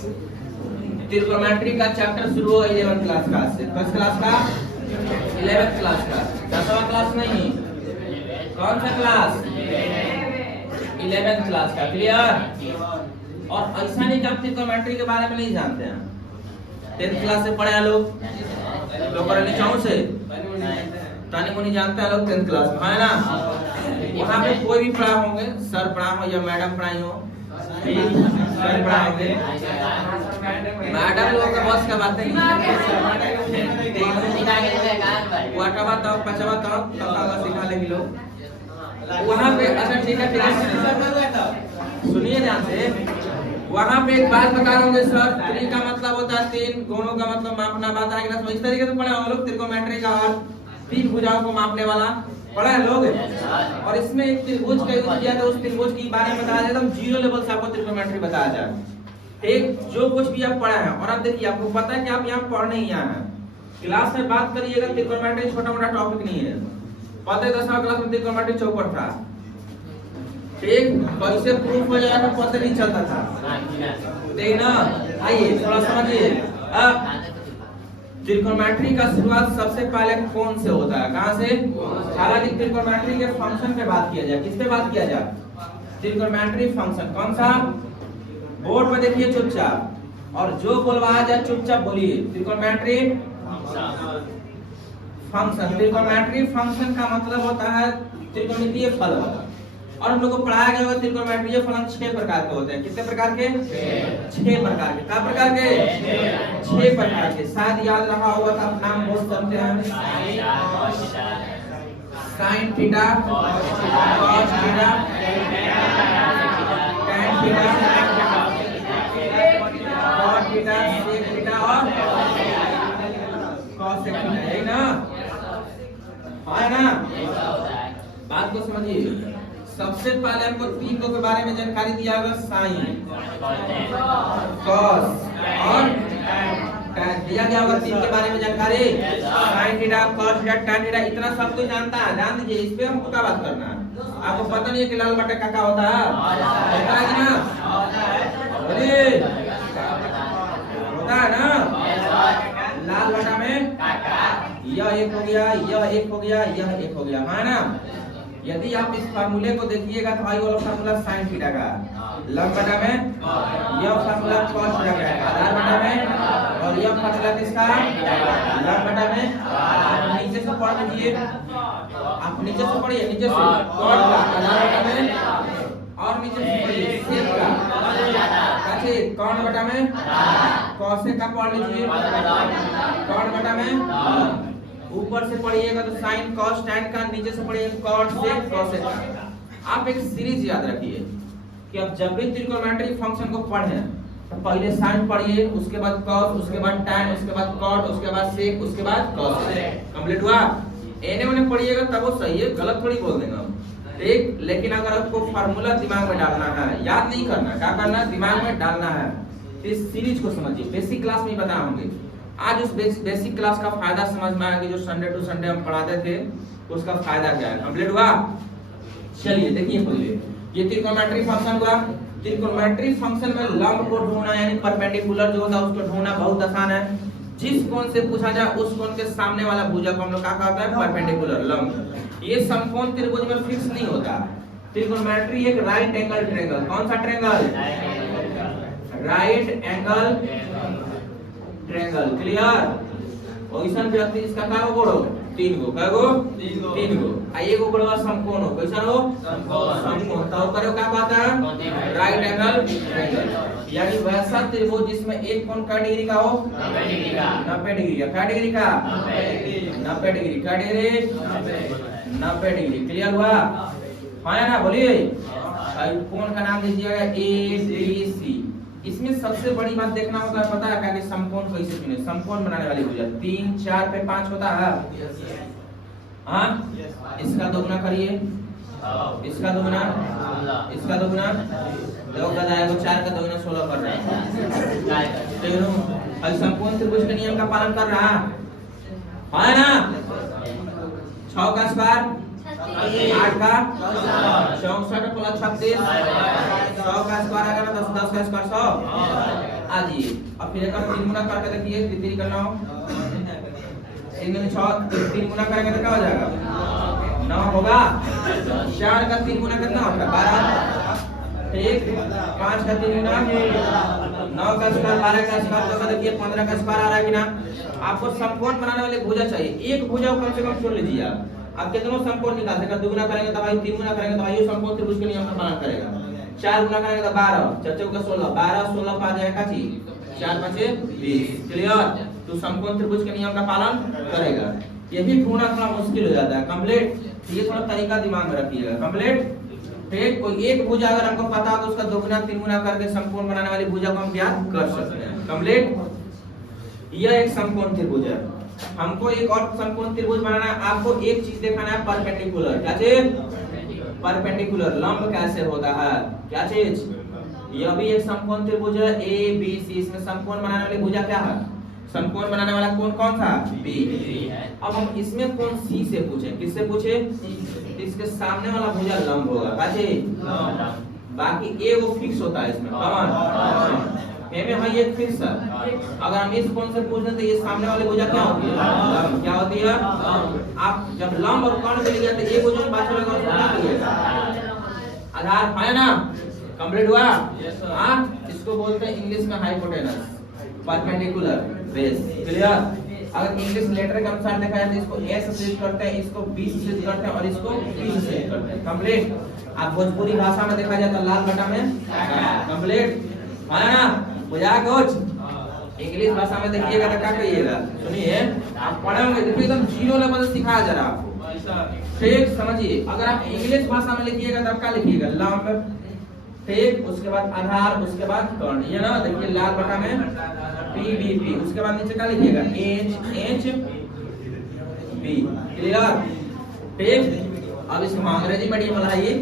त्रिकोणमिति का चैप्टर शुरू हुआ 11th क्लास का से। फर्स्ट क्लास का 11th क्लास का, 10वां क्लास नहीं, कौन सा क्लास? 11th क्लास का। क्लियर? और ऐसा नहीं कि आप त्रिकोणमिति के बारे में नहीं जानते हैं। 10th क्लास से पढ़े हैं लोग नीचाऊ से तानी को नहीं जानते हैं लोग 10th क्लास में, है ना? वहाँ पे कोई भी पढ़ा होंगे, सर पढ़ा हो या मैडम पढ़ाई हो, सर पढ़ा होंगे, मैडम लोगों का बॉस का बात नहीं सिखा लेंगे लोग वहाँ पे। अच्छा ठीक है, सुनिए ध्यान से। वहाँ पे एक बात बता रहा हूँ सर, त्रि का मतलब होता है तीन, गुणों का मतलब मापना, बात आएगी ना। इस तरीके से पढ़े हम लोग त्रिकोणमिति का और तीन भुजाओं को मापने वाला पढ़ा है लोग। और इसमें एक त्रिभुज का यूज किया था, उस त्रिभुज के बारे में बताया जाए, जीरो लेवल से आपको त्रिकोणमिति बताया जाए। एक जो कुछ भी आप पढ़ा है, और आप देखिए आपको पता है कि आप यहाँ पढ़ने ही आए हैं। क्लास में बात करिएगा, त्रिकोणमिति छोटा मोटा टॉपिक नहीं है। पता है 10वां क्लास में त्रिकोणमिति चौपट था, ठीक, कैसे प्रूफ हो जाएगा पता नहीं चलता था, ठीक ना? आइए थोड़ा समझिए। अब त्रिकोणमिति का शुरुआत सबसे पहले कौन से होता है, कहां से? हालांकि त्रिकोणमिति के फंक्शन पे बात किया जाए, किस पे बात किया जाए? त्रिकोणमिति फंक्शन। कौन सा? बोर्ड पे देखिए चुपचाप, और जो बोलवाया जाए चुपचाप बोलिए। त्रिकोणमिति फंक्शन। त्रिकोणमिति फंक्शन का मतलब होता है त्रिकोणमितीय फलन। और हम लोग को पढ़ाया गया होगा त्रिकोणमितीय फलन 6 प्रकार के होते हैं। कितने प्रकार के? 6 प्रकार के। क्या प्रकार के? 6 प्रकार के। शायद याद रहा होगा तो आप नाम बोल सकते हैं। Sine theta, cos theta, tan theta, cot theta, sec theta और कॉस थीटा, है ना? है ना? बात को समझिए। सबसे पहले हमको तीन के बारे में जानकारी दिया होगा, साइन, कॉस और टैन दिया गया होगा। तीन के बारे में जानकारी, sign theta, cos theta, tan theta, इतना सब कुछ जानता है। ध्यान दीजिए, इस पे हमको क्या बात करना है। आपको पता नहीं है कि लाल बटा का होता है? होता है कि ना? बोलिए, होता है ना? लाल बटा में यह एक हो गया, यह एक हो गया, यह एक हो गया, है ना? यदि आप इस फार्मूले को देखिएगा तो आई वाला फार्मूला साइन थीटा का, लंब बटा में यह फार्मूला कॉस थीटा का, आधार बटा में, और यह फार्मूला किसका? लंब बटा में। आप नीचे से पढ़ लीजिए, आप नीचे से पढ़िए, नीचे से कॉट का आधार बटा में, और नीचे से पढ़िए सेक का, कैसे? कॉन बटा में, कॉस का पढ़ लीजिए, कॉट बटा में। ऊपर से पढ़िएगा तो साइन कॉस टैन का, नीचे से पढ़िएगा कॉट सेक कॉस का। आप एक सीरीज याद रखिए कि अब जब भी त्रिकोणमिति फंक्शन को पढ़ें तो पहले साइन पढ़िए, उसके बाद कॉस, उसके बाद टैन, उसके बाद कॉट, उसके बाद सेक, उसके बाद कॉस। कंप्लीट हुआ? एने ओने पढ़िएगा तब वो सही है, गलत थोड़ी बोल देंगे हम, ठीक? लेकिन अगर आपको फार्मूला दिमाग में डालना है, याद नहीं करना, क्या करना है? दिमाग में डालना है। इस सीरीज को समझिए, बेसिक क्लास में बताए होंगे। आज उस बेसिक क्लास का फायदा समझ में आएगा, जो संडे टू संडे हम पढ़ाते थे उसका फायदा क्या है। कंप्लीट हुआ? चलिए देखिए, बोलिए, ये त्रिकोणमिति फंक्शन हुआ। त्रिकोणमिति फंक्शन में लंब को ढूंढना, यानी परपेंडिकुलर जो होता है उसको ढूंढना बहुत आसान है। जिस कोण से पूछा जाए उस कोण के सामने वाला भुजा को हम लोग क्या कहते हैं? परपेंडिकुलर, लंब। ये समकोण त्रिभुज में फिक्स नहीं होता। त्रिकोणमिति एक राइट एंगल ट्रायंगल। कौन सा triangle? Right angle triangle. Clear? ओइसन व्यक्ति इसका का गोड़ हो? 3 गो। क्या गो? 3 गो। आ एगो गोड़वा समकोण हो। कैसा हो? समकोण। तो करो क्या बात है? Right angle triangle. यानी वैसा त्रिभुज जिसमें एक कोण का डिग्री का हो? 90 डिग्री का। 90 डिग्री का। क्या डिग्री का? 90 डिग्री। क्या डिग्री? 90 डिग्री। क्लियर हुआ? है ना? बोलिए। कोण का नाम दीजिएगा ABC। इसमें सबसे बड़ी बात देखना होता है, पता है क्या? कि समकोण कैसे चुने। समकोण बनाने वाली भुजा 3, 4 पे 5 होता है। हाँ, इसका दोगुना करिए, इसका दोगुना, इसका दोगुना, 2 का जाएगा 4 का दोगुना 16 कर रहा है। अब समकोण त्रिभुज के नियम का पालन कर रहा है ना? 6 का स्क्वायर 8 का 64 प्लस 36, 100 का स्क्वायर आ गया ना, 10 का स्क्वायर 100, आ जाइए। अब फिर एक बार 3 गुना करके देखिए, कितनी करना हो, 3 गुना 6, 3 गुना करेंगे तो क्या हो जाएगा 9 होगा। 4 का 3 गुना कितना होता है 12, ठीक। 5 का 3 गुना 9 का स्क्वायर, 12 का स्क्वायर तो देखिए 15 का स्क्वायर आ रहा है कि ना। आपको समकोण बनाने वाले भुजा चाहिए, एक भुजा को कम से कम चुन लीजिए आप कितनों समकोण निकाल सकेंगे। 2 गुना करेंगे तो भाई 3 गुना करेंगे तो भाई ये समकोण त्रिभुज के नियम का पालन करेगा। 4 गुना करेंगे तो 12, 4 चौका 16, 12 16 पा जाएगा जी 4 5 20, क्लियर। तो समकोण त्रिभुज के नियम का पालन करेगा। ये भी ढूंढना थोड़ा मुश्किल हो जाता है, कंप्लीट। ये थोड़ा तरीका दिमाग में रखिएगा, कंप्लीट। ठीक, कोई एक भुजा अगर हमको पता हो तो उसका 2 गुना 3 गुना करके समकोण बनाने वाली भुजा को हम ज्ञात कर सकते हैं, कंप्लीट। यह एक समकोण त्रिभुज है। हमको एक और समकोण त्रिभुज बनाना है। आपको एक चीज दिखाना है, परपेंडिकुलर। क्या चीज, परपेंडिकुलर, लंब कैसे होता है, क्या चीज। यह भी एक समकोण त्रिभुज है, ए बी सी। इसमें समकोण बनाने वाली भुजा क्या है, समकोण बनाने वाला कोण कौन था, बी। अब हम इसमें कोण सी से पूछे, किससे पूछे, इसके सामने वाला भुजा लंब होगा, क्या चीज। बाकी ए वो फिक्स होता है इसमें, कौन ए में है ये फिक्स है। अगर हम इस कोण से पूछते तो ये सामने वाली भुजा क्या होती है, लंब। क्या होती है, आप जब लंब और कोण मिल गया तो एक भुजा में बात चलेगा, उसको क्या कहिएगा, आधार है ना। कंप्लीट हुआ। हां, इसको बोलते हैं इंग्लिश में हाइपोटेनस, परपेंडिकुलर बेस, क्लियर। अगर इंग्लिश लेटर के अनुसार देखा जाए तो इसको ए से स्प्लिट करते हैं, इसको बी से स्प्लिट करते हैं और इसको बी से स्प्लिट करते हैं, कंप्लीट। आप भोजपुरी भाषा में देखा जाए तो लाल बटा में, कंप्लीट है ना। बुझा कुछ, इंग्लिश भाषा में देखिएगा तो क्या कहिएगा, सुनिए आप पढ़े होंगे, देखिए एकदम जीरो लेवल से सिखाया जा रहा है आपको, ठीक, समझिए। अगर आप इंग्लिश भाषा में लिखिएगा तो क्या लिखिएगा, लंब, ठीक, उसके बाद आधार, उसके बाद कर्ण, ये ना देखिए लाल बटा में पी बी पी, उसके बाद नीचे क्या लिखिएगा, एच एच बी, क्लियर, ठीक। अब इसको अंग्रेजी मीडियम में लाइए,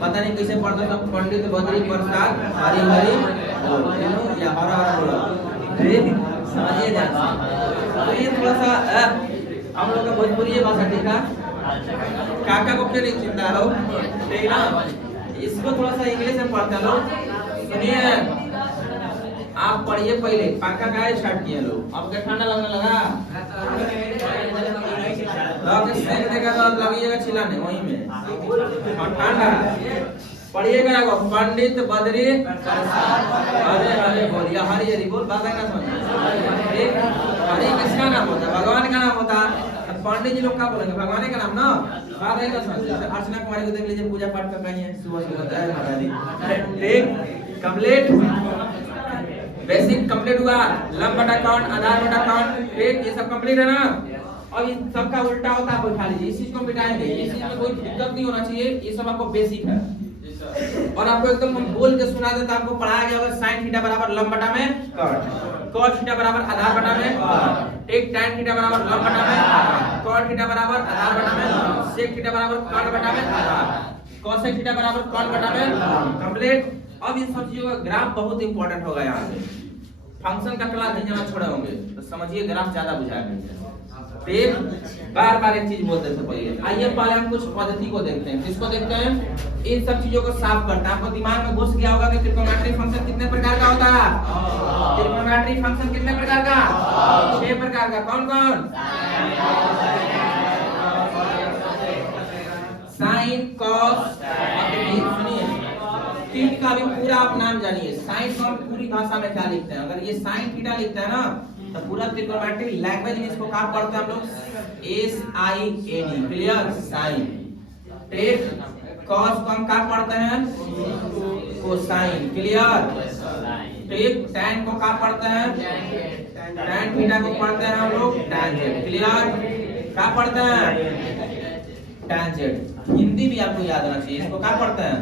पता नहीं कैसे पढ़ते तो पंडित बद्री प्रसाद हरी हरी या हरा हरा बोला, ठीक, समझिए ध्यान से। तो ये थोड़ा सा हम लोग का भोजपुरी भाषा, ठीक है, काका को क्यों नहीं चिंता हो, ठीक ना। इसको थोड़ा सा इंग्लिश में पढ़ते लोग, सुनिए आप पढ़िए पहले, पंखा का स्टार्ट किए लोग, अब क्या ठंडा लगने लगा, सेक देगा तो लगेगा चिल्लाने वहीं में, ठंडा पढ़िएगा। पंडित बद्री अरे अरे बोलिए हरी हरी बोल, बात है ना समझ, हरी किसका नाम होता है, भगवान का नाम होता है। पंडित जी लोग क्या बोलेंगे, भगवान का नाम ना, बात है ना समझ। अर्चना कुमारी को देख लीजिए, पूजा पाठ कर रही है सुबह सुबह, जय माता दी, ठीक, कंप्लीट, बेसिक कंप्लीट हुआ। लंब बटा कोण, आधार बटा कोण, ठीक, ये सब कंप्लीट है ना। और ये सबका उल्टा होता है, बैठा लीजिए, इस चीज को मिटाएंगे, इस चीज में कोई दिक्कत नहीं होना चाहिए, ये सब आपको बेसिक है। और आपको एकदम हम बोल के सुना देता, आपको पढ़ाया गया होगा sin थीटा बराबर लंब बटा में कर्ण, cos थीटा बराबर आधार बटा में कर्ण, ठीक, tan थीटा बराबर लंब बटा में कर्ण, cot थीटा बराबर आधार बटा में कर्ण, sec थीटा बराबर कर्ण बटा में आधार, cosec थीटा बराबर कर्ण बटा में कर्ण, कंप्लीट। अब इन सब चीजों का ग्राफ बहुत इंपॉर्टेंट होगा, यहाँ पे फंक्शन का क्लास नहीं जाना छोड़े होंगे तो समझिए ग्राफ ज्यादा बुझाएगा, ठीक। बार बार एक चीज बोलते थे पहले, आइए पहले हम कुछ पद्धति को देखते हैं, किसको देखते हैं, इन सब चीजों को साफ करते हैं। आपको दिमाग में घुस गया होगा कि त्रिकोणमितीय फंक्शन कितने प्रकार का होता है, त्रिकोणमितीय फंक्शन कितने प्रकार का, 6 प्रकार का, कौन कौन, साइन कॉस, सुनिए तीन का भी पूरा आप नाम जानिए, साइन को हम पूरी भाषा में क्या लिखते हैं, अगर ये साइन थीटा लिखते हैं ना तो पूरा त्रिकोणमितीय लैंग्वेज में इसको क्या पढ़ते हैं हम लोग, S I A D, clear, sine, ठीक। कॉस को हम क्या पढ़ते हैं, कोसाइन, क्लियर, ठीक। टैन को क्या पढ़ते हैं, टैन थीटा को पढ़ते हैं हम लोग टैंजेंट, क्लियर, क्या पढ़ते हैं, टैंजेंट। हिंदी भी आपको याद होना चाहिए, इसको क्या पढ़ते हैं,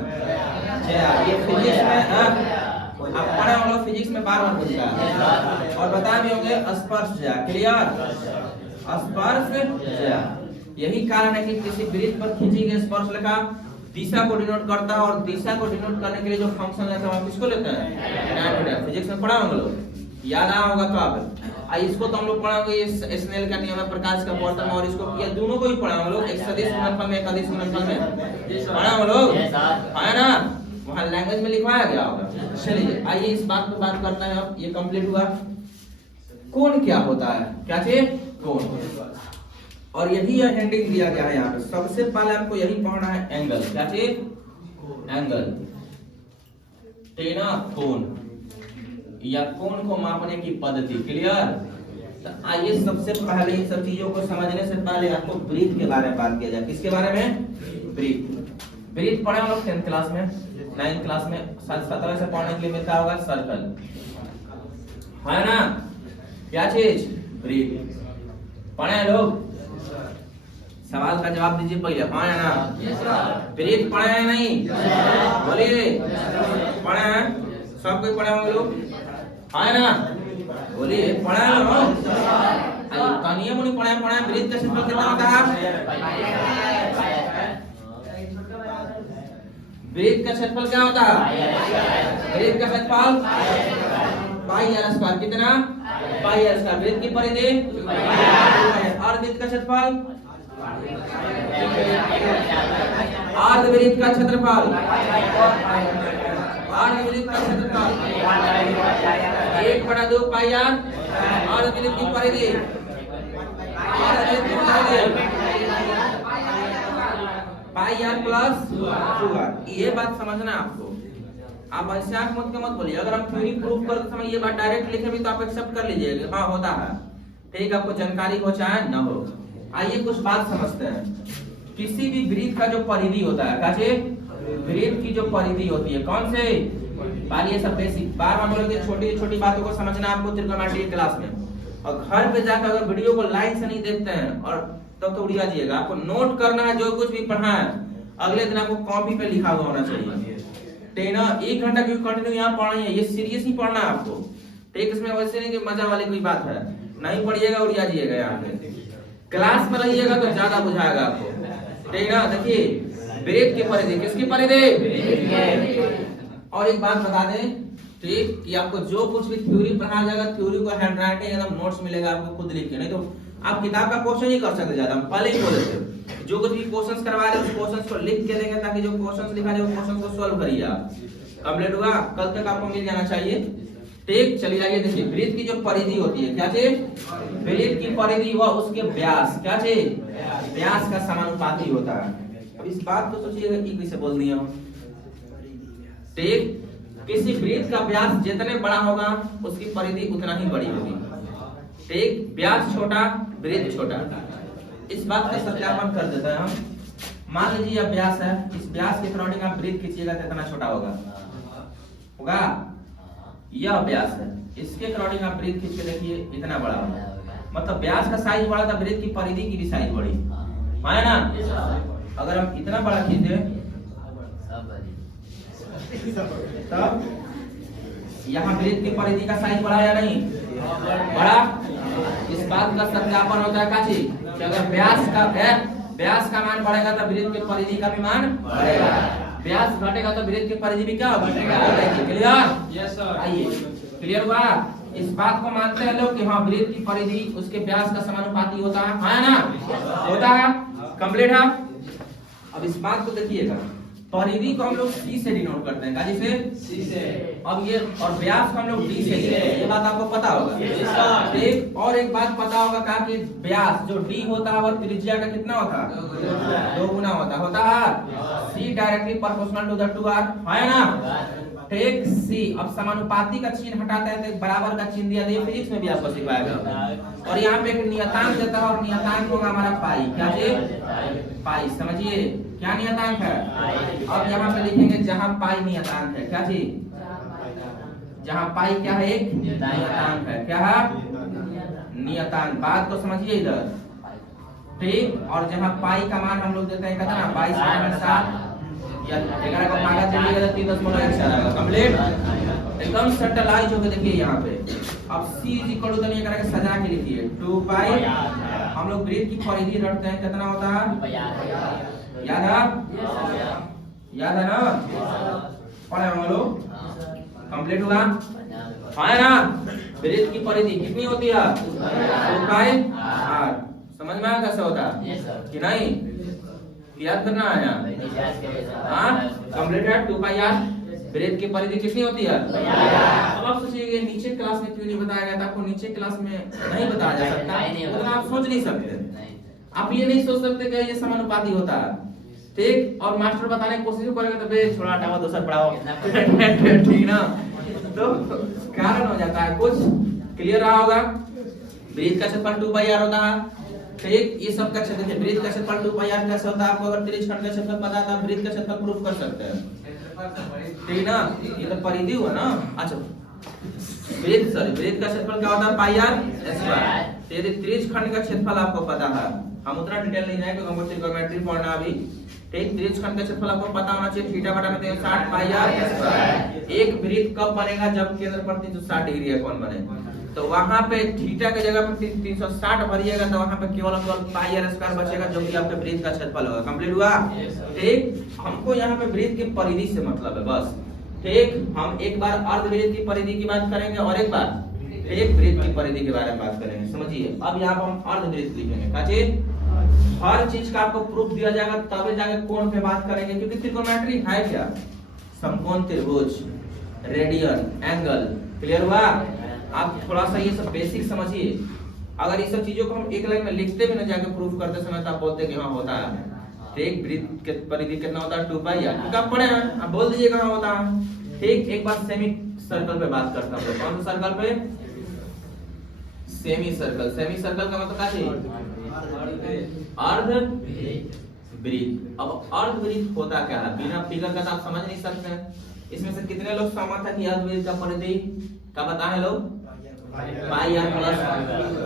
ये फिजिक्स में आप पढ़े हम लोग, फिजिक्स में बार बार पूछता है और बताए भी होंगे, स्पर्शज्या, क्लियर, स्पर्शज्या। यही कारण है कि किसी वृत्त पर खींची गई स्पर्शरेखा दिशा को डिनोट करता है, और दिशा को डिनोट करने के लिए जो फंक्शन लेते हैं हम किसको लेते हैं, tan थीटा। फिजिक्स में पढ़ा हम लोग, याद आया होगा तो आप इसको तो हम लोग पढ़ाएंगे, ये स्नेल का नियम है, प्रकाश का अपवर्तन, और इसको ये दोनों को ही पढ़ा हम लोग, एक सदिश गुणनफल में, एक अदिश गुणनफल में पढ़ा हम लोग, है ना। वहां लैंग्वेज में लिखवाया गया होगा। चलिए आइए इस बात पे बात करते हैं। अब ये कंप्लीट हुआ। कोण क्या होता है? क्या चीज? कोण। और यही हेडिंग दिया गया है यहाँ पे। सबसे पहले आपको यही पढ़ना है एंगल। क्या चीज? एंगल। टेना कोण या कोण को मापने की पद्धति। क्लियर? तो आइए सबसे पहले इन सब चीजों को समझने से पहले आपको ब्रीथ के बारे में बात किया जाए। किसके बारे में? ब्रीथ। ब्रीथ पढ़े हम लोग 10th क्लास में, 9th क्लास में, 17 से पढ़ने के लिए मिलता होगा सर्कल, है ना? क्या चीज? ब्रीथ। पढ़े लोग? सवाल का जवाब दीजिए पहले, हाँ या ना? ब्रीथ पढ़े हैं नहीं? बोलिए पढ़े हैं? सब कोई पढ़े होंगे लोग, हाँ या ना? बोलिए पढ़े हैं लोग? आइए तानिया मुनि पढ़े हैं। ब्रीथ का क्षेत्रफल कितना होता है? ब्रीथ का क्षेत्रफल क्या होता है? ब्रीथ का क्षेत्रफल पाई आर स्क्वायर। कितना? पाई आर स्क्वायर। ब्रीथ की परिधि और ब्रीथ का क्षेत्रफल अर्धवृत्त का क्षेत्रफल, अर्धवृत्त का क्षेत्रफल 1/2 पाई आर। अर्धवृत्त की परिधि, अर्धवृत्त की परिधि पाई आर प्लस 2r। ये बात समझना आपको। आप ऐसे आंख मत के मत बोलिए। अगर हम थ्योरी प्रूव करते समय ये बात डायरेक्ट लिखे भी तो आप एक्सेप्ट कर लीजिएगा, हाँ होता है। ठीक, आपको जानकारी हो चाहे न हो। आइए कुछ बात समझते हैं। किसी भी वृत्त का जो परिधि होता है, क्या चीज? वृत्त की जो परिधि होती है, कौन से? पहले ये सब बेसिक बार बार बोलेंगे। छोटी छोटी बातों को समझना आपको त्रिकोणमिति क्लास में। और घर पे जाकर अगर वीडियो को लाइन से नहीं देखते हैं और तब तो उड़िया जाइएगा। आपको नोट करना है जो कुछ भी पढ़ा है, अगले दिन आपको कॉपी पे लिखा हुआ होना चाहिए। टेना 1 घंटा क्यों कंटिन्यू यहाँ पढ़ना है? ये सीरियस ही पढ़ना है आपको। ठीक, इसमें वैसे नहीं कि मजा वाली कोई बात है। नहीं पढ़िएगा उड़िया जाइएगा। यहाँ पे क्लास में रहिएगा तो ज्यादा बुझाएगा आपको। ठीक ना? देखिए ब्रीथ की परिधि, किसकी परिधि? और एक बात बता दें, ठीक, कि आपको जो कुछ भी थ्योरी पढ़ाया जाएगा, थ्योरी को हैंड राइटिंग एकदम नोट्स मिलेगा आपको, खुद लिख के। नहीं तो आप किताब का क्वेश्चन नहीं कर सकते ज्यादा। हम पहले ही बोल देते, जो कुछ भी क्वेश्चंस करवा रहे हैं उस क्वेश्चंस को लिख के देंगे, ताकि जो क्वेश्चंस लिखा जाए वो क्वेश्चन को सॉल्व करिए आप। कंप्लीट हुआ? कल तक आपको मिल जाना चाहिए। ठीक, चलिए आइए देखिए। वृत्त की जो परिधि होती है, क्या चीज? वृत्त की परिधि व उसके व्यास, क्या चीज? व्यास का समानुपाती होता है। अब इस बात को सोचिएगा कि कैसे बोल दिया हूं। ठीक, किसी वृत्त का व्यास जितने बड़ा होगा उसकी परिधि उतना ही बड़ी होगी। ठीक, व्यास छोटा, वृत्त छोटा। इस बात का सत्यापन कर देते हैं हम। मान लीजिए यह व्यास है, इस व्यास के सराउंडिंग आप वृत्त खींचिएगा तो इतना छोटा होगा। यह व्यास है, इसके अकॉर्डिंग आप वृत्त खींच के देखिए इतना बड़ा होगा। मतलब व्यास का साइज बड़ा था, वृत्त की परिधि की भी साइज बड़ी है ना? अगर हम इतना बड़ा खींचे तब यहाँ वृत्त की परिधि का साइज बड़ा या नहीं? बड़ा। इस बात का सत्यापन होता है काची कि अगर व्यास का मान बढ़ेगा तो वृत्त की परिधि का भी मान बढ़ेगा। व्यास घटेगा तो वृत्त की परिधि भी क्या घटेगा? क्लियर? Yes sir. आइए क्लियर हुआ? इस बात को मानते हैं लोग कि हाँ वृत्त की परिधि उसके व्यास का समानुपाती होता है ना? होता है। कंप्लीट है? अब इस बात को देखिएगा, परिधि को हम लोग सी से डिनोट करते हैं। काजी से? सी से। अब ये और व्यास को हम लोग डी से, ये बात आपको पता होगा। ठीक, और एक बात पता होगा का कि व्यास जो डी होता है और त्रिज्या का कितना होता है? 2 गुना होता है। C directly proportional to the 2r, है ना? ठीक, सी। अब समानुपाती का चिन्ह हटाते हैं तो एक बराबर का चिन्ह दिया है, फिजिक्स में भी आपको सिखाया गया। और यहाँ पे एक नियतांक देता है और नियतांक होगा हमारा पाई। क्या चीज? पाई। समझिए क्या नियतांक है? अब यहाँ पे लिखेंगे जहाँ पाई नियतांक है। क्या चीज? जहाँ पाई क्या है? एक नियतांक है। क्या है? नियतांक। बात को समझिए इधर। ठीक, और जहाँ पाई का मान हम लोग देते हैं कितना? 22.7 या 11 का भागा दीजिएगा तो 3.1 आएगा। कंप्लीट एकदम सेटलाइज होके देखिए यहाँ पे। अब c इज इक्वल टू नहीं करके सजा के लिखिए 2 पाई। हम लोग वृत्त की परिधि रखते हैं, कितना होता है? याद है ना? पढ़े हम लोग। कंप्लीट हुआ? है ना? वृत्त की परिधि कितनी होती है? 2 पाई r। समझ में आया कैसे होता है कि नहीं? याद करना है यहाँ। हाँ, कंप्लीट है 2 पाई r। वृत्त की परिधि कितनी होती है? अब आप सोचिए नीचे क्लास में क्यों नहीं बताया गया था? आपको नीचे क्लास में नहीं बताया जा सकता, मतलब आप सोच नहीं सकते, आप ये नहीं सोच सकते कि ये समानुपाती होता है, ठीक? और मास्टर बताने की कोशिश करेगा तो बे छोड़ा हटाओ दूसरा पढ़ाओ ठीक ना, तो कारण हो जाता है कुछ। क्लियर रहा होगा? वृत्त का क्षेत्रफल 2 पाई r होता है, ठीक? ये सब का क्षेत्र है, वृत्त का क्षेत्रफल 2 पाई r कैसे होता है? आपको अगर त्रिज्यखंड का क्षेत्रफल पता है तो वृत्त का क्षेत्रफल प्रूफ कर सकते हैं, ठीक ना? ये तो परिधि हुआ ना। अच्छा वृत्त का क्षेत्रफल क्या होता है? पाई r स्क्वायर। यदि त्रिज्यखंड का क्षेत्रफल आपको पता है, हम उतना डिटेल नहीं जाएंगे क्योंकि हमको ट्रिग्नोमेट्री पढ़ना अभी, ठीक? त्रिज्यखंड का क्षेत्रफल आपको पता होना चाहिए, थीटा बटा में 60 पाई r स्क्वायर। एक वृत्त कब बनेगा? जब केंद्र पर 360 डिग्री का कोण बने, तो वहां पे थीटा के जगह पे 360 भरिएगा तो वहां पे केवल पाई r स्क्वायर बचेगा, जो कि आपके वृत्त का क्षेत्रफल होगा। कंप्लीट हुआ? ठीक? हमको यहाँ पे वृत्त की परिधि से मतलब है बस, ठीक? हम एक बार अर्धवृत्त की परिधि की बात करेंगे और एक बार एक वृत्त की परिधि के बारे में बात करेंगे, समझिए। अब यहाँ पर हम अर्धवृत्त लिखेंगे, काची हर चीज का आपको प्रूफ दिया जाएगा तबे जाके कोण पे बात करेंगे, क्योंकि त्रिकोणमिति है क्या? समकोण त्रिभुज, रेडियन, एंगल। क्लियर हुआ? आप थोड़ा सा ये सब बेसिक समझिए। अगर ये सब चीजों को हम एक लाइन में लिखते भी ना जाके प्रूफ करते समय तो आप बोलते कि हाँ होता है। ठीक? वृत्त की परिधि कितना होता है? 2 पाई r। क्योंकि आप पढ़े हैं, आप बोल दीजिए कहाँ होता है। ठीक? एक बार सेमी सर्कल पे बात करता हूँ। कौन सा सर्कल पे? Semi circle. सेमी सर्कल का मतलब क्या है? अर्धवृत्त। अब अर्धवृत्त होता क्या है? बिना फिगर का तो आप समझ नहीं सकते हैं। इसमें से कितने लोग सहमत है कि अर्धवृत्त का परिधि का बताएं लोग? पाई r प्लस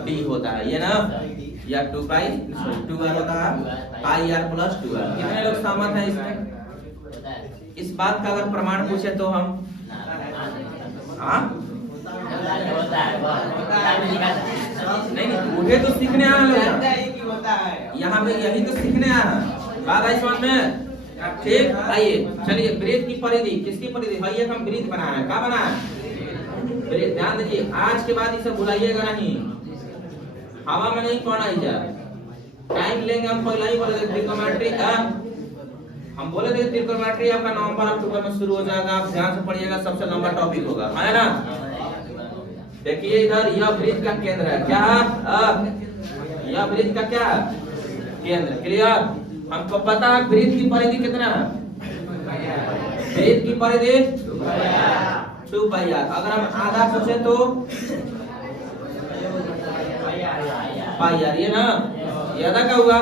d होता है, ये ना? या 2 पाई 2r होता है, पाई r प्लस 2r। कितने लोग सहमत हैं इसमें? इस बात का अगर प्रमाण पूछे तो हम नहीं, मुझे तो सीखने आया लोग, यहाँ पे यही तो सीखने आया। बात आई समझ में? ठीक, आइए चलिए। वृत्त की परिधि किसकी परिधि? भाई हम वृत्त बनाया है, क्या बनाया है? वृत्त। ध्यान दीजिए, आज के बाद इसे भुलाइएगा नहीं, हवा में नहीं पढ़ना ही जा। टाइम लेंगे हम, पहले ही बोले थे त्रिकोणमिति। हम बोले थे त्रिकोणमिति आपका नवंबर अक्टूबर में शुरू हो जाएगा, आप ध्यान से पढ़िएगा, सबसे लंबा टॉपिक होगा, है ना? देखिए इधर यह वृत्त का केंद्र है, क्या? यह वृत्त का क्या केंद्र। क्लियर? हमको पता है वृत्त की परिधि कितना है? वृत्त की परिधि 2 पाई r। अगर हम आधा पूछे तो पाई r, ये ना? ये आधा का हुआ?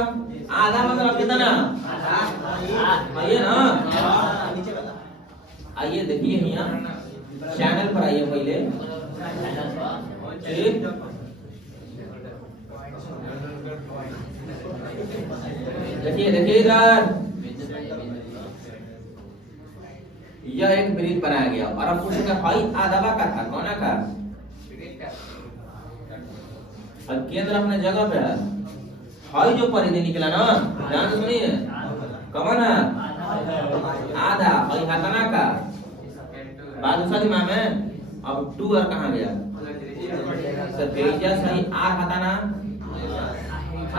आधा मतलब कितना? ये ना? आइए देखिए यहाँ चैनल पर आइए पहले। देखिए देखिए इधर यह एक वृत्त बनाया गया और अब पूछेगा भाई आधा का था, कौन का? और केंद्र अपने जगह पे है। भाई जो परिधि निकला ना, ध्यान से सुनिए, कौन है? आधा। भाई हतना का बात दूसरा दिमाग में। अब 2r कहाँ गया? तेजा सही r हटाना,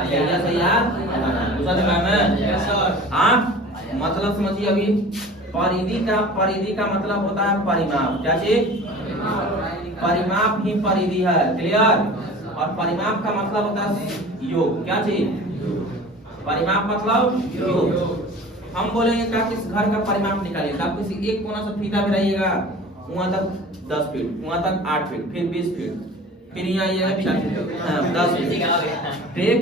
तेजा सही r दूसरा दिमाग में। हाँ मतलब समझिए, अभी परिधि का मतलब होता है परिमाप। क्या चीज? परिमाप ही परिधि है। क्लियर? और परिमाप का मतलब होता है योग। क्या चीज? परिमाप मतलब योग। हम बोलेंगे कि आप इस घर का परिमाप निकालिए, आप किसी एक कोना से फीता भी रहिएगा, वहां तक 10 फीट, वहां तक 8 फीट, फिर 20 फीट, फिर यहाँ आइएगा 10 फीट। ठीक?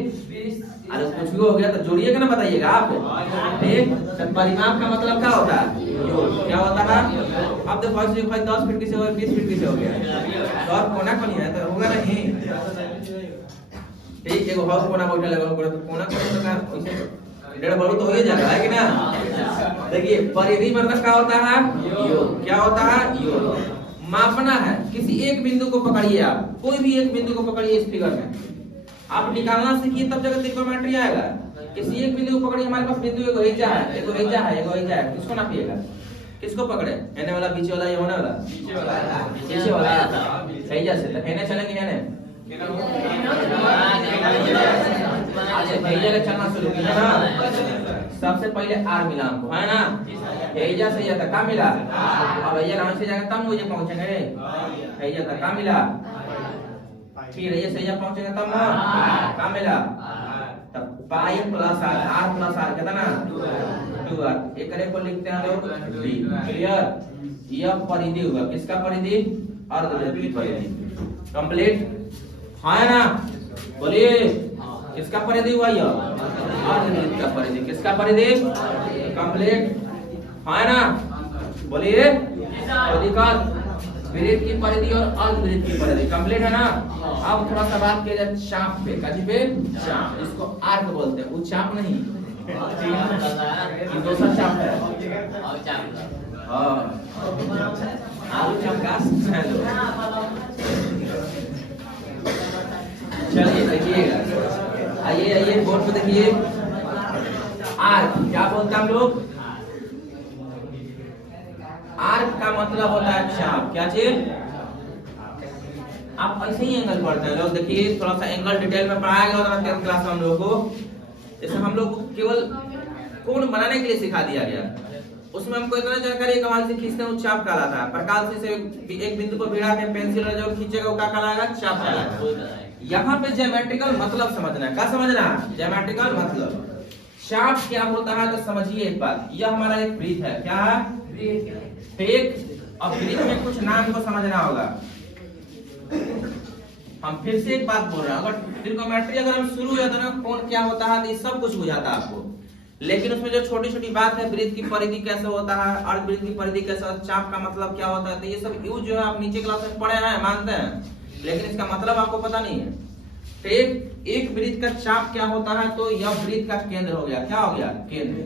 अरे कुछ भी हो गया तो जोड़िएगा ना, बताइएगा आप। ठीक? तो परिमाप का मतलब क्या होता है? योग। क्या होता है? अब देखो भाई 10 फीट किसे हो गया, 20 फीट किसे हो गया, और कोना को नहीं है तो होगा नहीं। ठीक? एगो हाउस कोना बैठा लगा तो कोना को का वैसे डेढ़ बड़ू तो हो ही जाएगा, है कि ना? देखिए परिधि मतलब क्या होता है? योग। क्या होता है? योग। मापना है, किसी एक बिंदु को पकड़िए, आप कोई भी एक बिंदु को पकड़िए इस फिगर में, आप निकालना सीखिए तब जगह त्रिकोणमिति आएगा। किसी एक बिंदु को पकड़िए, हमारे पास बिंदु एगो हैजा है, एगो हैजा है, एगो हैजा है, किसको नापिएगा? किसको पकड़े? एने वाला, बीच वाला, ये होने वाला, पीछे वाला हैजा से। तो एने चलेंगे, एने अच्छा हैजा ले चलना शुरू किया ना। सबसे पहले r मिला हमको, है ना? हैजा से या तक का मिला। अब ये लाइन से जाएगा तब मुझे पहुंचेंगे। हैजा तक का मिला। फिर ये से या पहुंचेंगे तब ना का मिला। तब pi plus r plus r कितना 2r। एक करे को लिखते हैं लोग d। क्लियर। यह परिधि होगा किसका परिधि? अर्धवृत्त की परिधि। कंप्लीट है ना? बोलिए किसका परिधि हुआ? यह अर्धवृत्त का परिधि। किसका परिधि? कंप्लीट है ना? बोलिए वृत्त की परिधि और अर्धवृत्त की परिधि कंप्लीट है ना? अब थोड़ा सा बात किया जाए चाप पे। काजी पे चाप, इसको आर्क बोलते हैं। वो चाप नहीं, ये दूसरा चाप है। हाँ आलू चाप का है लो। चलिए देखिएगा, आइए आइए बोर्ड पे देखिए। आर्क क्या बोलते हैं हम लोग? आर्क का मतलब होता है चाप। क्या चीज? आप ऐसे ही एंगल पढ़ते हैं लोग। देखिए थोड़ा सा एंगल डिटेल में पढ़ाया गया होता है 10th क्लास में हम लोग को। जैसे हम लोग को केवल कोण बनाने के लिए सिखा दिया गया, उसमें हमको इतना जानकारी कमाल से खींचते हैं वो चाप कहलाता है। प्रकाश से एक बिंदु को भिड़ा के पेंसिल जो खींचेगा वो क्या कहलाएगा? चाप कहलाएगा। यहाँ पे ज्योमेट्रिकल मतलब समझना है। क्या समझना है? ज्योमेट्रिकल मतलब। चाप क्या होता है तो समझिए एक बात। यह हमारा एक वृत्त है। क्या है? ठीक। अब वृत्त में कुछ नाम को समझना होगा। हम फिर से एक बात बोल रहे हैं, अगर ट्रिग्नोमेट्री अगर हम शुरू हो जाता है कोण क्या होता है तो ये सब कुछ बुझाता है आपको। लेकिन उसमें जो छोटी छोटी बात है, वृत्त की परिधि कैसे होता है, अर्धवृत्त की परिधि कैसे होता है, चाप का मतलब क्या होता है, तो ये सब यूज जो है आप नीचे क्लास में पढ़े हैं, मानते हैं, लेकिन इसका मतलब आपको पता नहीं है। तो एक वृत्त का चाप क्या होता है? तो यह वृत्त का केंद्र हो गया। क्या हो गया? केंद्र।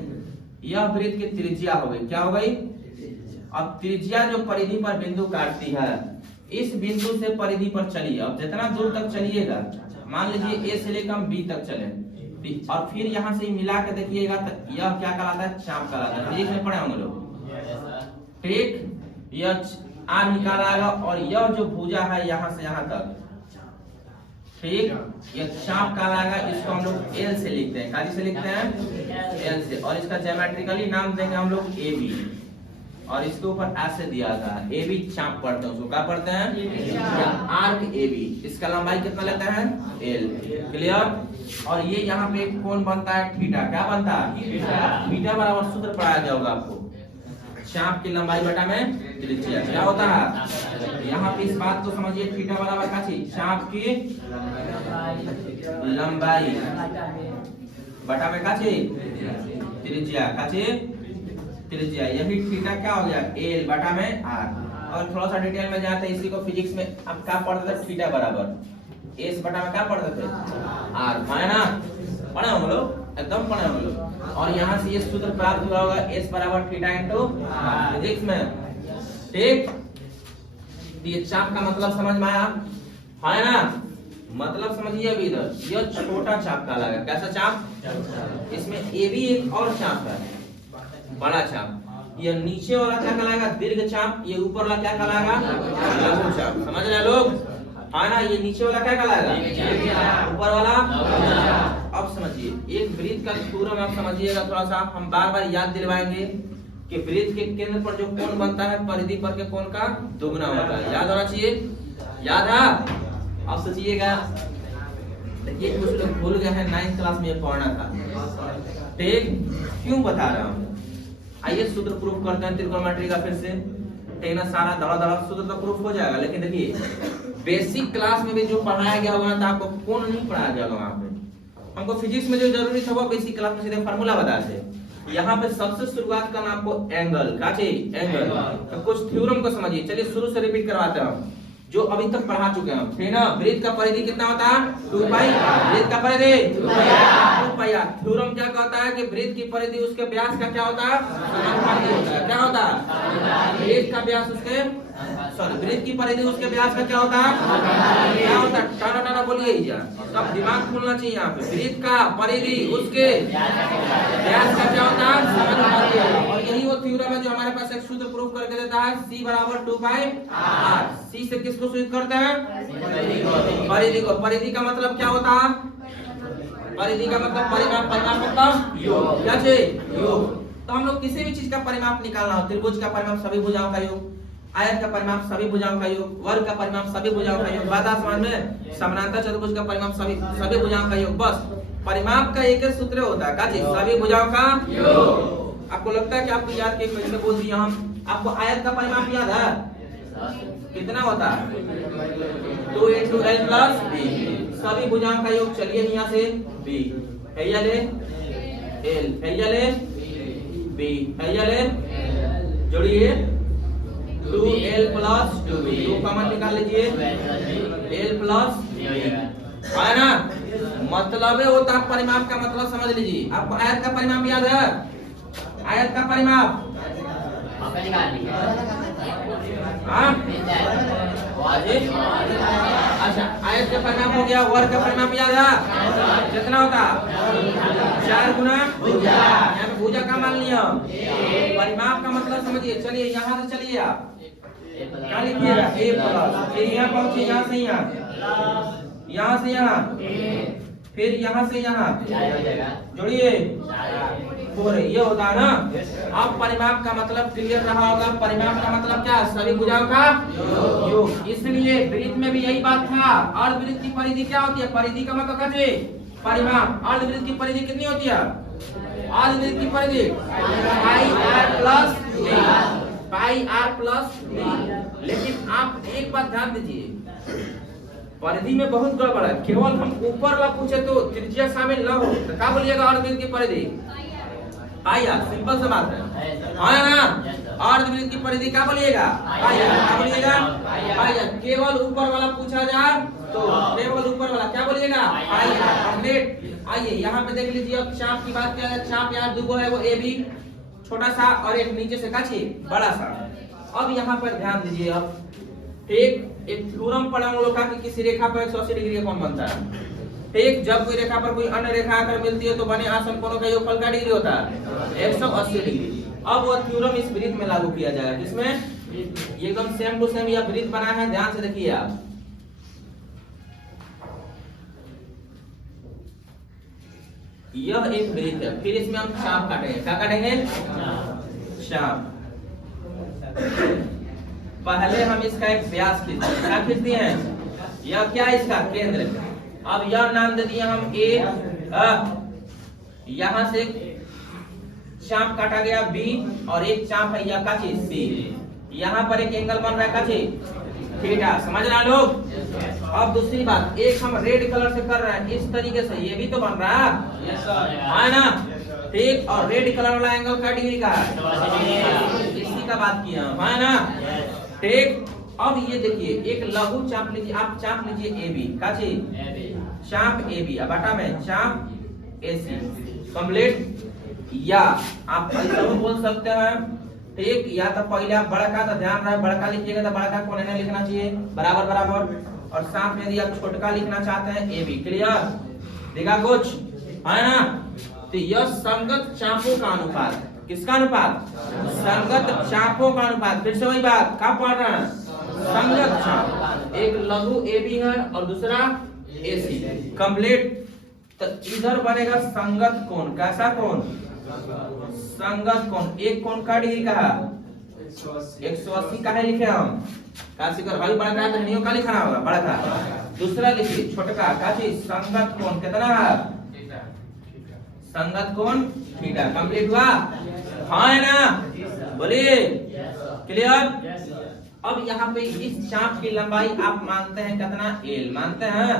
यह वृत्त की त्रिज्या हो गई। क्या हो गई? अब त्रिज्या जो परिधि पर बिंदु काटती है, इस बिंदु से परिधि पर चलिए। अब जितना दूर तक चलिएगा, मान लीजिए ए से लेकर हम बी तक चले और फिर यहाँ से मिला के देखिएगा तो यह क्या कहलाता है? चाप कहलाता है। फिजिक्स में पढ़े होंगे लोग। ठीक। यह आर निकाला आएगा और यह जो भुजा है यहाँ से यहाँ तक, ठीक, यह चाप कहलाएगा। इसको हम लोग एल से लिखते हैं। काजी से लिखते हैं? एल से। और इसका ज्योमेट्रिकली नाम देंगे हम लोग ए बी। और इसके ऊपर ऐसे दिया था ए बी चाप पढ़ते हैं। उसको क्या पढ़ते हैं? Arc A B. इसका लंबाई कितना लेता है? एल। क्लियर। और ये यहाँ पे एक कोण बनता है थीटा। क्या बनता है? थीटा बराबर सूत्र पढ़ाया गया होगा आपको, चाप की लंबाई बटा में त्रिज्या। क्या होता है? यहाँ पे इस बात को समझिए, थीटा बराबर क्या चीज? चाप की लंबाई बटा में क्या चीज? त्रिज्या। क्या चीज? त्रिज्या। यही थीटा क्या हो गया? एल बटा में आर। और थोड़ा सा डिटेल में जाते हैं, इसी को फिजिक्स में आप क्या पढ़ते थे? थीटा बराबर एस बटा में क्या पढ़ते थे? आर। है ना? पढ़े हम लोग, एकदम पढ़े हम लोग। और यहाँ से ये सूत्र प्राप्त हुआ होगा एस बराबर थीटा इंटू फिजिक्स में। ठीक। ये चाप का मतलब समझ में आया है ना? मतलब समझिए अभी इधर, यह छोटा चाप का लगा। कैसा चाप? इसमें ए भी एक और चाप है, बड़ा चाप। ये नीचे वाला क्या कहलाएगा? दीर्घ चाप। ये ऊपर वाला क्या कहलाएगा? लघु चाप। समझ रहे लोग? है ना? ये नीचे वाला क्या कहलाएगा? ऊपर वाला। अब समझिए एक वृत्त का थ्योरम आप समझिएगा थोड़ा सा। हम बार बार याद दिलवाएंगे कि वृत्त के केंद्र पर जो कोण बनता है, परिधि पर के कोण का दोगुना होता है। याद होना चाहिए। याद है? अब सोचिएगा, देखिए कुछ लोग भूल गए हैं, 9th क्लास में ये पढ़ना था। ठीक। क्यों बता रहा हूँ? आइए सूत्र प्रूफ करते हैं त्रिकोणमिति का फिर से। ठीक ना? सारा दड़ा दड़ा सूत्र तो प्रूफ हो जाएगा, लेकिन देखिए बेसिक क्लास में भी जो पढ़ाया गया होगा था आपको, कोण नहीं पढ़ाया गया होगा। वहाँ पे हमको फिजिक्स में जो जरूरी था वो बेसिक क्लास में सीधे फार्मूला बताते। यहाँ पे सबसे शुरुआत करना आपको एंगल। क्या चाहिए? एंगल। तो कुछ थ्योरम को समझिए। चलिए शुरू से रिपीट करवाते हैं हम जो अभी तक पढ़ा चुके हैं। ठीक ना? वृत्त का परिधि कितना होता है? 2 पाई। वृत्त का परिधि 2 पाई। थ्योरम क्या कहता है कि वृत्त की परिधि उसके व्यास का क्या होता है? समानुपाती होता है। क्या होता है? वृत्त का व्यास उसके वृत्त की परिधि उसके व्यास का क्या होता है? क्या होता है? टाना टाना बोलिए ही जा, तब दिमाग खुलना चाहिए यहाँ पे। वृत्त का परिधि उसके व्यास का क्या होता है? समानुपाती होता है। और यही वो थ्योरम है जो हमारे पास एक सूत्र प्रूफ करके देता है, C बराबर 2 पाई r। C से किसको सूचित करते हैं? परिधि को। परिधि का मतलब क्या होता है? परिधि का मतलब परिमाप, परिमाप मतलब योग। क्या चाहिए? योग। तो हम लोग किसी भी चीज का परिमाप निकालना हो, त्रिभुज का परिमाप सभी भुजाओं का योग, आयत का परिमाप सभी भुजाओं का योग, वर्ग का परिमाप सभी भुजाओं का योग, बाधा समान में समानांतर चतुर्भुज का परिमाप सभी भुजाओं का योग। बस परिमाप का एक ही सूत्र होता है, सभी भुजाओं का योग। आपको लगता है कि आपको याद के कैसे बोल दिया हम? आपको आयत का परिमाप याद है? कितना होता है? 2 into l plus b, सभी भुजाओं का योग। चलिए यहाँ से b हैया ले l, हैया ले b, हैया ले, जोड़िए 2l plus 2b, 2 कॉमन निकाल लीजिए, l plus b, है ना? मतलब होता है परिमाप का मतलब समझ लीजिए। आपको आयत का परिमाप याद है? आयत का परिमाप अच्छा, आयत का परिमाप हो गया। वर्ग का परिमाप याद है? कितना होता? 4 गुना भुजा। यहाँ पे भुजा का मान लिया। परिमाप का मतलब समझिए। चलिए यहाँ से चलिए, आप क्या लिखिएगा? a प्लस, फिर यहाँ पहुंचे, यहाँ से यहाँ, यहाँ से यहाँ, फिर यहाँ से यहाँ, जोड़िए 4, ये होता है ना। अब परिमाप का मतलब क्लियर रहा होगा। परिमाप का मतलब क्या? सभी भुजाओं का योग। इसलिए वृत्त में भी यही बात था। अर्धवृत्त की परिधि क्या होती है? परिधि का मतलब क्या? परिमाप। अर्धवृत्त की परिधि कितनी होती है? अर्धवृत्त की परिधि पाई आर प्लस बी। लेकिन आप एक बात ध्यान दीजिए, परिधि में बहुत गड़बड़ है। केवल हम ऊपर वाला पूछे तो त्रिज्या शामिल न हो तो क्या बोलिएगा? अर्धवृत्त की परिधि पाई आर, सिंपल सा बात है ना? अर्धवृत्त की परिधि क्या बोलिएगा? पाई आर। क्या बोलिएगा? पाई आर। केवल ऊपर वाला पूछा जाए तो केवल ऊपर वाला क्या बोलिएगा? पाई आर। कंप्लीट। आइए यहाँ पे देख लीजिए। अब चाप की बात क्या है? चाप यार दुगो है, वो ए बी छोटा सा और एक नीचे से काछी बड़ा सा। अब यहाँ पर ध्यान दीजिए। अब एक थ्योरम पढ़ा हम लोग का कि किसी रेखा पर 180 डिग्री का कोण बनता है। ठीक, जब कोई रेखा पर कोई अन्य रेखा आकर मिलती है तो बने आसन कोणों का योगफल का डिग्री होता है 180 डिग्री। अब वो थ्योरम इस वृत्त में लागू किया जाएगा। किसमें? ये एकदम सेम टू सेम यह वृत्त बना है, ध्यान से देखिए आप। यह एक वृत्त है, फिर इसमें हम चाप काटेंगे। क्या काटेंगे? चाप। पहले हम इसका एक व्यास खींचते हैं। क्या खींचते हैं? यह क्या? इसका केंद्र। अब यह नाम दे दिया हम ए। यहां से चाप काटा गया बी और एक चाप है यह का चीज सी। यहाँ पर एक एंगल बन रहा है का चीज थीटा। समझ रहे लोग? अब दूसरी बात, एक हम रेड कलर से कर रहे हैं इस तरीके से, ये भी तो बन रहा है ना? ठीक, और रेड कलर वाला एंगल का डिग्री का है, इसी का बात किया है ना? ठीक, अब ये देखिए एक लघु चाप लीजिए। आप चाप लीजिए ए बी का चीज, चाप ए बी, बटा में चाप ए सी। कंप्लीट। या आप ऐसा बोल सकते हैं, ठीक, या तो पहले आप बड़ा का तो ध्यान रहे, बड़ा का लिखिएगा तो बड़ा का कोने में लिखना चाहिए बराबर बराबर, और साथ में यदि आप छोटका लिखना चाहते हैं ए बी। क्लियर? देखा कुछ है ना? तो यह संगत चापों का अनुपात। किसका अनुपात? संगत चापों का अनुपात। फिर से वही बात, क्या पढ़ रहे हैं? संगत चाप। एक लघु ए बी है और दूसरा ए सी। कंप्लीट। तो इधर बनेगा संगत कोण। कैसा कोण? संगत कोण। एक कोण का डिग्री का है 180 का है, लिखे हम काशिकर भाई। बड़ा का नहीं का लिखना होगा, बड़ा का। दूसरा लिखिए छोटका का चीज संगत कोण कितना है? संगत कोण थीटा। कंप्लीट हुआ? हाँ ना? बोलिए। क्लियर? अब यहाँ पे इस चाप की लंबाई आप मानते हैं कितना? एल मानते हैं।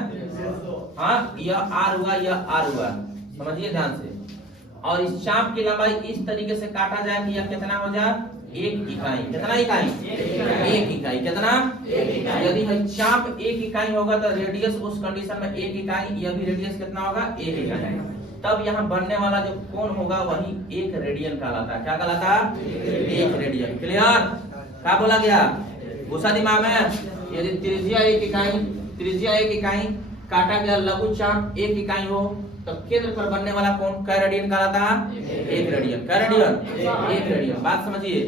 हाँ, यह आर हुआ, यह आर हुआ, समझिए ध्यान से। और इस चाप की लंबाई इस तरीके से काटा जाए कि यह कितना हो जाए? 1 इकाई। कितना इकाई? 1 इकाई। कितना? यदि चाप 1 इकाई होगा तो रेडियस उस कंडीशन में 1 इकाई। यह भी रेडियस कितना होगा? 1 इकाई। तब यहाँ बनने वाला जो कोण होगा वही 1 रेडियन कहलाता है। क्या कहलाता? 1 रेडियन। क्लियर? क्या बोला गया? घुसा दिमाग में। यदि त्रिज्या 1 इकाई काटा गया लघु चाप 1 इकाई हो तो केंद्र पर बनने वाला कोण क्या रेडियन कहलाता है? 1 रेडियन। क्या रेडियन? 1 रेडियन। बात समझिए।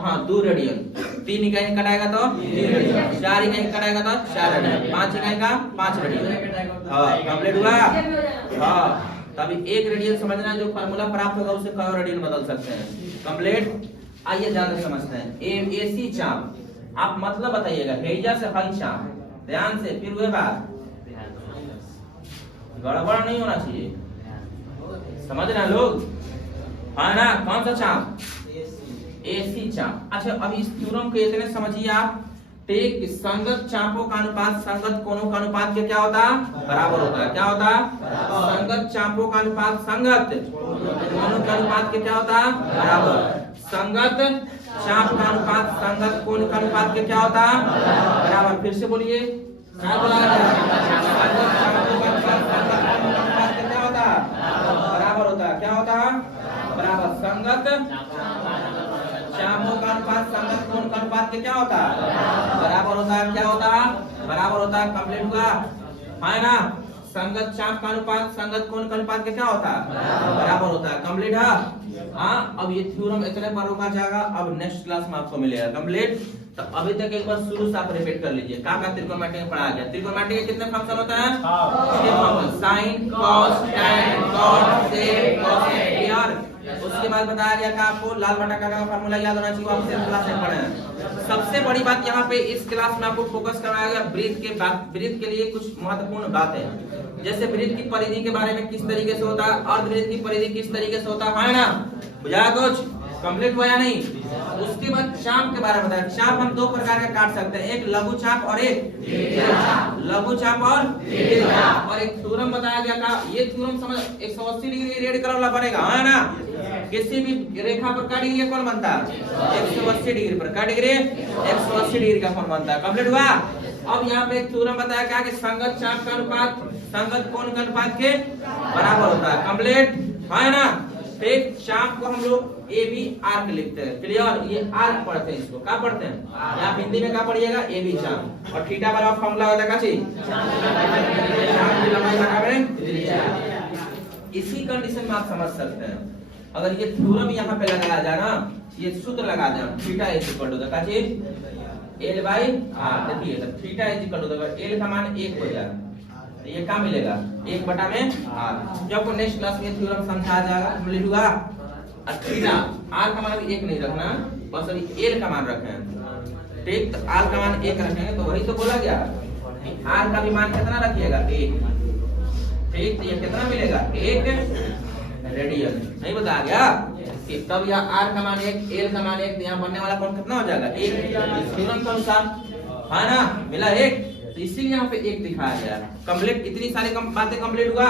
हाँ, 2 रेडियन। 3 इकाई कटाएगा तो 3 रेडियन। 4 इकाई कटाएगा तो 4 रेडियन। 5 इकाई का 5 रेडियन। हाँ, कंप्लीट हुआ? हाँ, तब एक रेडियन समझना है, जो फार्मूला प्राप्त होगा उसे कई रेडियन बदल सकते हैं। कंप्लीट। आइए ध्यान से समझते हैं। एसी चाप, आप मतलब बताइएगा, हेजा से हई चाप, ध्यान से, फिर वह बात गड़बड़ नहीं होना चाहिए, समझ रहे हैं लोग, है ना? कौन सा चाप? एसी चाप। अच्छा, अब इस थ्योरम को इतने समझिए आप, टेक संगत चापों का अनुपात संगत कोणों का अनुपात के क्या होता है? बराबर होता है। क्या होता है? संगत चापों का अनुपात संगत कोणों के अनुपात के क्या होता है? बराबर। संगत चाप का अनुपात संगत कोण का अनुपात के क्या होता है? बराबर। फिर से बोलिए, क्या बोला? संगत चापों का अनुपात संगत कोण का अनुपात के क्या होता है? बराबर होता है। क्या होता है? बराबर। संगत चापों का अनुपात संगत कोण का अनुपात के क्या होता है? बराबर होता है। क्या होता है? बराबर होता है। कंप्लीट हुआ, है ना? संगत चाप का अनुपात संगत कोण का अनुपात के क्या होता है? बराबर होता है। कंप्लीट है। हाँ, अब ये थ्योरम इतने पर रोका जाएगा, अब नेक्स्ट क्लास में आपको मिलेगा। कंप्लीट। तो अभी तक एक बार शुरू से आप रिपीट कर लीजिए। का त्रिकोणमिति में पढ़ा गया? त्रिकोणमिति के कितने फंक्शन होता है? साइन, कॉस, टैन, कॉट, सेक, कोसेक। क्लियर? उसके बाद बताया गया का आपको लाल बटा का फार्मूला याद होना चाहिए, आप सेम क्लास में पढ़े हैं। सबसे बड़ी बात यहाँ पे इस क्लास में आपको फोकस करवाया गया ब्रीथ के बात, ब्रीथ के लिए कुछ महत्वपूर्ण बातें, जैसे ब्रीथ की परिधि के बारे में किस तरीके से होता है, अर्धवृत्त की परिधि किस तरीके से होता है ना? बुझाया कुछ? कंप्लीट हुआ या नहीं? उसके बाद चाप के बारे में बताया। चाप हम दो प्रकार के काट सकते हैं, एक लघु चाप और एक लघु चाप और एक थ्योरम बताया गया था। ये थ्योरम समझ 180 डिग्री रेड कलर वाला बनेगा, है ना? किसी भी रेखा पर का डिग्री कौन बनता है? 180 डिग्री पर का डिग्री 180 डिग्री का कौन बनता है? कंप्लीट हुआ। अब यहाँ पे एक थ्योरम बताया क्या कि संगत चाप का अनुपात संगत कोण का अनुपात के बराबर होता है। कंप्लीट है ना? एक चाप को हम लोग ए बी आर्क लिखते हैं। क्लियर? ये आर्क पढ़ते हैं, इसको क्या पढ़ते हैं? यहाँ हिंदी में क्या पढ़िएगा? ए बी चाप। और थीटा बराबर फॉर्मूला होता है क्या चीज? चाप की लंबाई बराबर। इसी कंडीशन में आप समझ सकते हैं, अगर ये थ्योरम यहाँ पे लगाया जाए ना, ये सूत्र लगा दें, थीटा इज इक्वल टू क्या चीज? L by r. देखिए तो theta is equal to L का मान 1 हो जाए तो ये क्या मिलेगा? 1 बटा में आर। जब नेक्स्ट क्लास में थ्योरम समझाया जाएगा कंप्लीट हुआ। और थीटा आर का मान भी 1 नहीं रखना, बस अभी एल का मान रखें। ठीक, तो आर का मान 1 रखेंगे तो वही तो बोला गया, आर का भी मान कितना रखिएगा? 1। ठीक, तो ये कितना मिलेगा? 1 रेडियन। नहीं बताया गया कि तब यहाँ आर का मान 1, एल का मान 1, तो यहाँ बनने वाला कोण कितना हो जाएगा? 1। थ्योरम के अनुसार, है ना? मिला 1, तो इसीलिए यहाँ पे 1 दिखाया गया। कंप्लीट। इतनी सारी बातें कंप्लीट हुआ,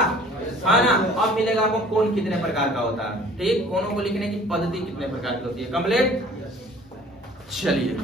है ना? अब मिलेगा आपको कोण कितने प्रकार का होता है। ठीक, कोणों को लिखने की पद्धति कितने प्रकार की होती है। कंप्लीट। चलिए।